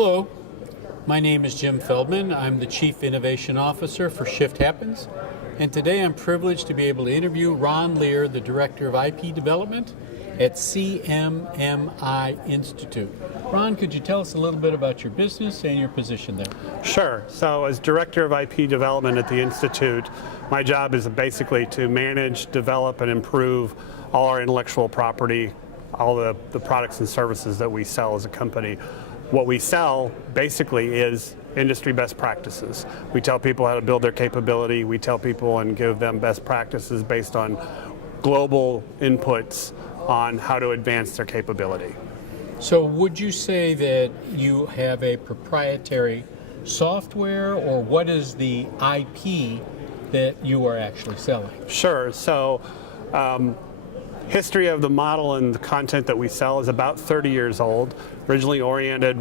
Hello, my name is Jim Feldman. I'm the Chief Innovation Officer for Shift Happens, and today I'm privileged to be able to interview Ron Lear, the Director of IP Development at CMMI Institute. Ron, could you tell us a little bit about your business and your position there? Sure. So as Director of IP Development at the Institute, my job is basically to manage, develop, and improve all our intellectual property, all the products and services that we sell as a company. What we sell basically is industry best practices. We tell people how to build their capability. We tell people and give them best practices based on global inputs on how to advance their capability. So would you say that you have a proprietary software, or what is the IP that you are actually selling? Sure. So history of the model and the content that we sell is about 30 years old. Originally originated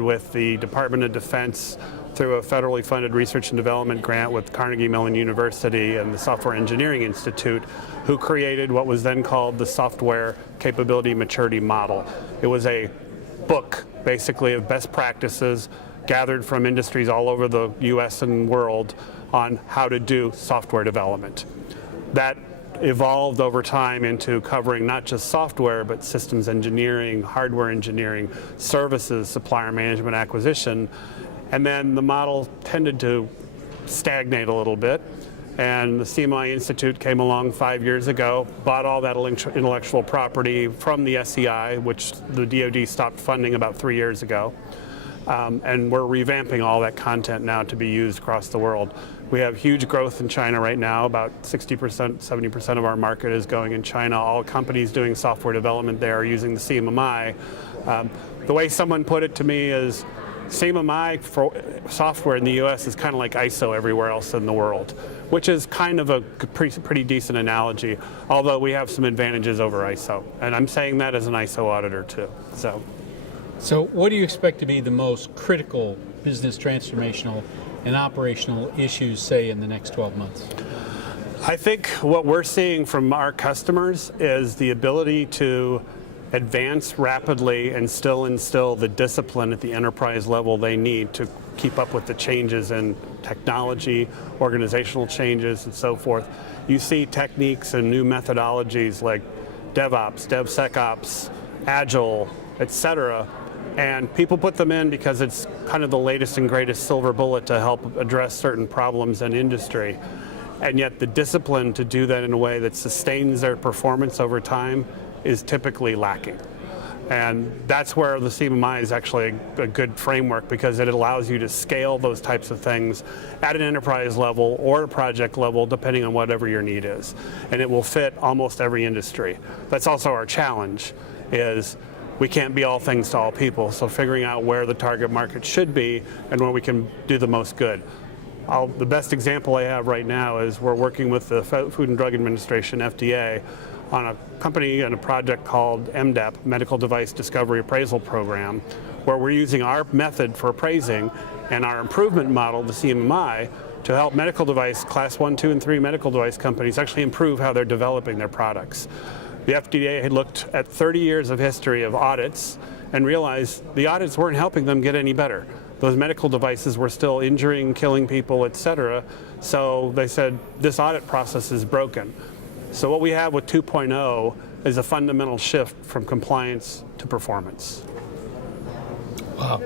with the Department of Defense through a federally funded research and development grant with Carnegie Mellon University and the Software Engineering Institute, who created what was then called the Software Capability Maturity Model. It was a book, basically, of best practices gathered from industries all over the US and world on how to do software development. That evolved over time into covering not just software, but systems engineering, hardware engineering, services, supplier management, acquisition. And then the model tended to stagnate a little bit. And the CMMI Institute came along 5 years ago, bought all that intellectual property from the SEI, which the DoD stopped funding about 3 years ago. And we're revamping all that content now to be used across the world. We have huge growth in China right now. About 60%, 70% of our market is going in China. All companies doing software development there are using the CMMI. The way someone put it to me is, CMMI for software in the US is kind of like ISO everywhere else in the world, which is kind of a pretty decent analogy, although we have some advantages over ISO. And I'm saying that as an ISO auditor too. So what do you expect to be the most critical business transformational and operational issues, say, in the next 12 months? I think what we're seeing from our customers is the ability to advance rapidly and still instill the discipline at the enterprise level they need to keep up with the changes in technology, organizational changes, and so forth. You see techniques and new methodologies like DevOps, DevSecOps, Agile, etc. And people put them in because it's kind of the latest and greatest silver bullet to help address certain problems in industry. And yet the discipline to do that in a way that sustains their performance over time is typically lacking. And that's where the CMMI is actually a good framework, because it allows you to scale those types of things at an enterprise level or a project level, depending on whatever your need is. And it will fit almost every industry. That's also our challenge, is we can't be all things to all people, so figuring out where the target market should be and where we can do the most good. The best example I have right now is we're working with the Food and Drug Administration, FDA, on a company and a project called MDAP, Medical Device Discovery Appraisal Program, where we're using our method for appraising and our improvement model, the CMMI, to help medical device, class 1, 2, and 3 medical device companies actually improve how they're developing their products. The FDA had looked at 30 years of history of audits and realized the audits weren't helping them get any better. Those medical devices were still injuring, killing people, etc. So they said, this audit process is broken. So what we have with 2.0 is a fundamental shift from compliance to performance. Wow.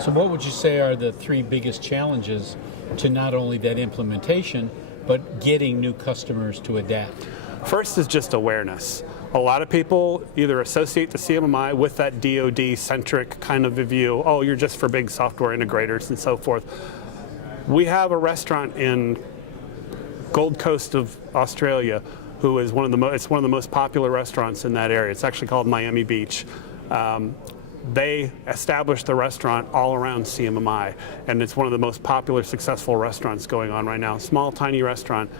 So what would you say are the 3 biggest challenges to not only that implementation, but getting new customers to adapt? First is just awareness. A lot of people either associate the CMMI with that DoD-centric kind of a view, oh, you're just for big software integrators and so forth. We have a restaurant in Gold Coast of Australia who is one of the most popular restaurants in that area. It's actually called Miami Beach. They established the restaurant all around CMMI, and it's one of the most popular, successful restaurants going on right now. Small, tiny restaurant,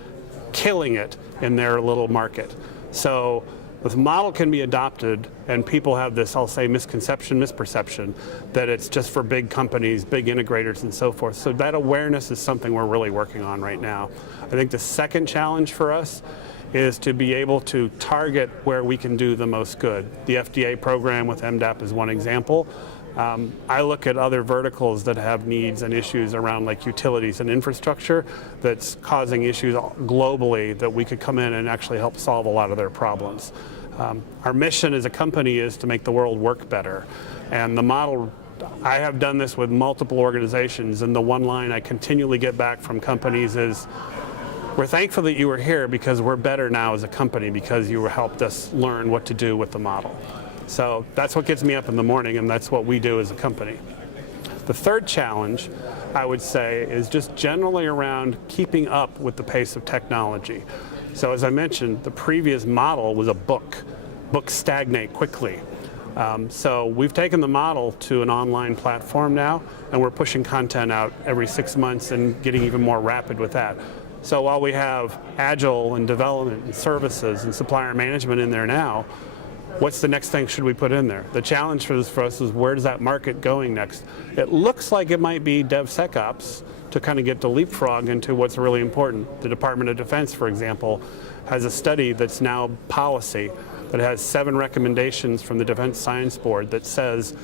killing it in their little market. So the model can be adopted, and people have this, I'll say, misperception that it's just for big companies, big integrators, and so forth. So that awareness is something we're really working on right now. I think the second challenge for us is to be able to target where we can do the most good. The FDA program with MDAP is one example, I look at other verticals that have needs and issues around like utilities and infrastructure that's causing issues globally that we could come in and actually help solve a lot of their problems. Our mission as a company is to make the world work better. And the model, I have done this with multiple organizations, and the one line I continually get back from companies is, we're thankful that you were here because we're better now as a company because you helped us learn what to do with the model. So that's what gets me up in the morning, and that's what we do as a company. The third challenge, I would say, is just generally around keeping up with the pace of technology. So as I mentioned, the previous model was a book. Books stagnate quickly. So we've taken the model to an online platform now, and we're pushing content out every 6 months and getting even more rapid with that. So while we have Agile and development and services and supplier management in there now, what's the next thing should we put in there? The challenge for us is, where does that market going next? It looks like it might be DevSecOps to kind of get to leapfrog into what's really important. The Department of Defense, for example, has a study that's now policy that has 7 recommendations from the Defense Science Board that says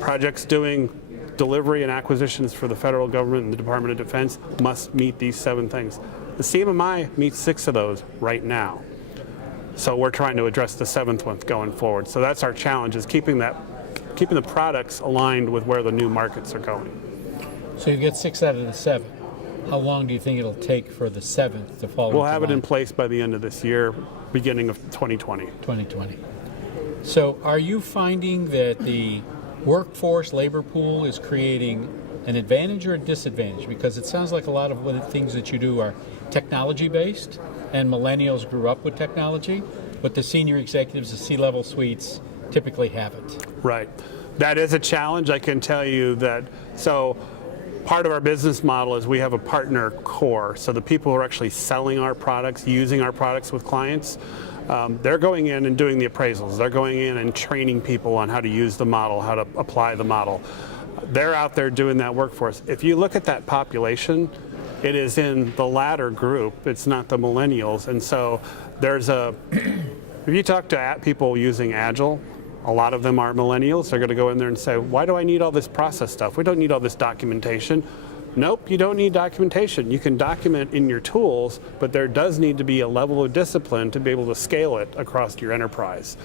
projects doing delivery and acquisitions for the federal government and the Department of Defense must meet these 7 things. The CMMI meets 6 of those right now. So we're trying to address the 7th one going forward. So that's our challenge, is keeping the products aligned with where the new markets are going. So you get 6 out of the 7. How long do you think it'll take for the 7th to fall into We'll have it line? in place by the end of this year, beginning of 2020. 2020. So are you finding that the workforce labor pool is creating an advantage or a disadvantage? Because it sounds like a lot of the things that you do are technology based, and millennials grew up with technology, but the senior executives, the C-level suites, typically haven't. Right. That is a challenge. I can tell you that. So part of our business model is we have a partner core. So the people who are actually selling our products, using our products with clients, they're going in and doing the appraisals. They're going in and training people on how to use the model, how to apply the model. They're out there doing that work for us. If you look at that population, it is in the latter group. It's not the millennials. And so there's if you talk to people using Agile, a lot of them are millennials. They're going to go in there and say, why do I need all this process stuff? We don't need all this documentation. Nope, you don't need documentation. You can document in your tools, but there does need to be a level of discipline to be able to scale it across your enterprise.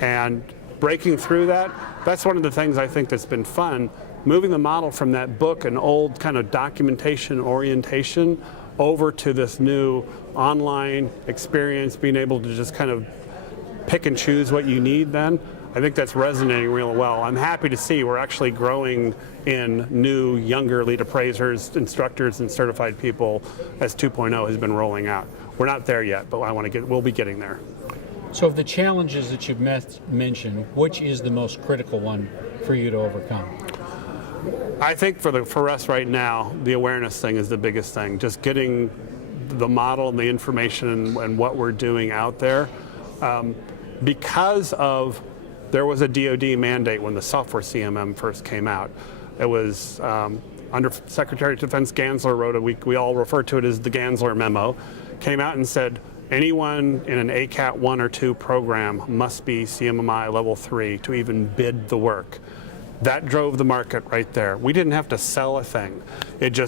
And breaking through that, that's one of the things I think that's been fun, moving the model from that book and old kind of documentation orientation over to this new online experience, being able to just kind of pick and choose what you need then. I think that's resonating real well. I'm happy to see we're actually growing in new, younger lead appraisers, instructors, and certified people as 2.0 has been rolling out. We're not there yet, but we'll be getting there. So of the challenges that you've mentioned, which is the most critical one for you to overcome? I think for us right now, the awareness thing is the biggest thing. Just getting the model and the information and what we're doing out there. Because there was a DoD mandate when the software CMM first came out. It was under Secretary of Defense Gansler wrote we all refer to it as the Gansler memo, came out and said anyone in an ACAT 1 or 2 program must be CMMI level 3 to even bid the work. That drove the market right there. We didn't have to sell a thing.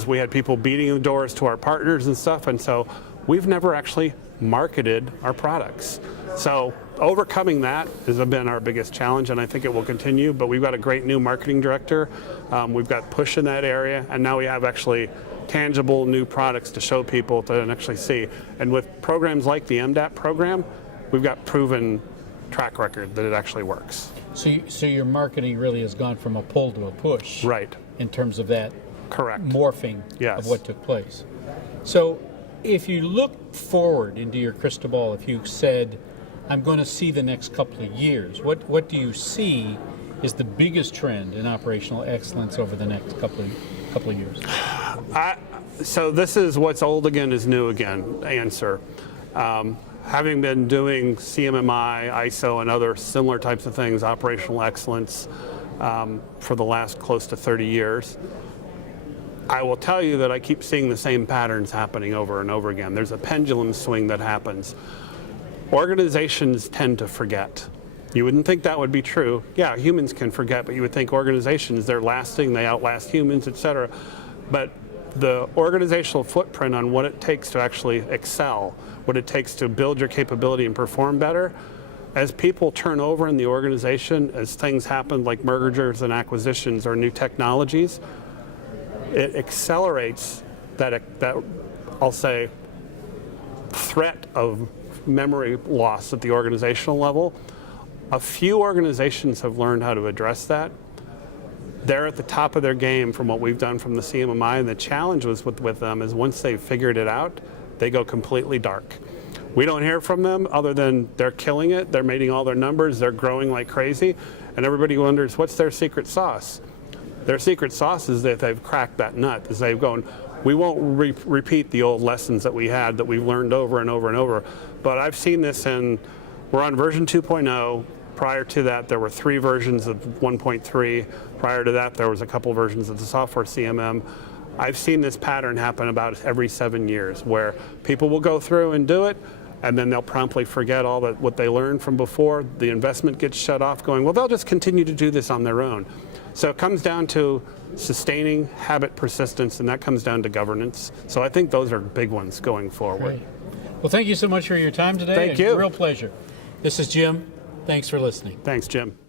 We had people beating the doors to our partners and stuff, and so we've never actually marketed our products. So overcoming that has been our biggest challenge, and I think it will continue, but we've got a great new marketing director. We've got push in that area, and now we have actually tangible new products to show people to actually see. And with programs like the MDAP program, we've got proven track record that it actually works. So your marketing really has gone from a pull to a push. Right. In terms of that Correct. Morphing Yes. of what took place. So if you look forward into your crystal ball, if you said, I'm going to see the next couple of years, what do you see is the biggest trend in operational excellence over the next couple of years? So this is what's old again is new again answer. Having been doing CMMI, ISO, and other similar types of things, operational excellence, for the last close to 30 years, I will tell you that I keep seeing the same patterns happening over and over again. There's a pendulum swing that happens. Organizations tend to forget. You wouldn't think that would be true. Yeah, humans can forget, but you would think organizations, they're lasting, they outlast humans, et cetera. But the organizational footprint on what it takes to actually excel, what it takes to build your capability and perform better, as people turn over in the organization, as things happen like mergers and acquisitions or new technologies, it accelerates that I'll say, threat of memory loss at the organizational level. A few organizations have learned how to address that. They're at the top of their game from what we've done from the CMMI, and the challenge was with them is once they've figured it out, they go completely dark. We don't hear from them other than they're killing it, they're meeting all their numbers, they're growing like crazy, and everybody wonders what's their secret sauce. Their secret sauce is that they've cracked that nut, is they've gone, we won't repeat the old lessons that we had that we've learned over and over and over. But I've seen this we're on version 2.0. Prior to that, there were 3 versions of 1.3. Prior to that, there was a couple versions of the software CMM. I've seen this pattern happen about every 7 years, where people will go through and do it, and then they'll promptly forget all that what they learned from before. The investment gets shut off going, well, they'll just continue to do this on their own. So it comes down to sustaining habit persistence, and that comes down to governance. So I think those are big ones going forward. Great. Well, thank you so much for your time today. Thank you. Real pleasure. This is Jim. Thanks for listening. Thanks, Jim.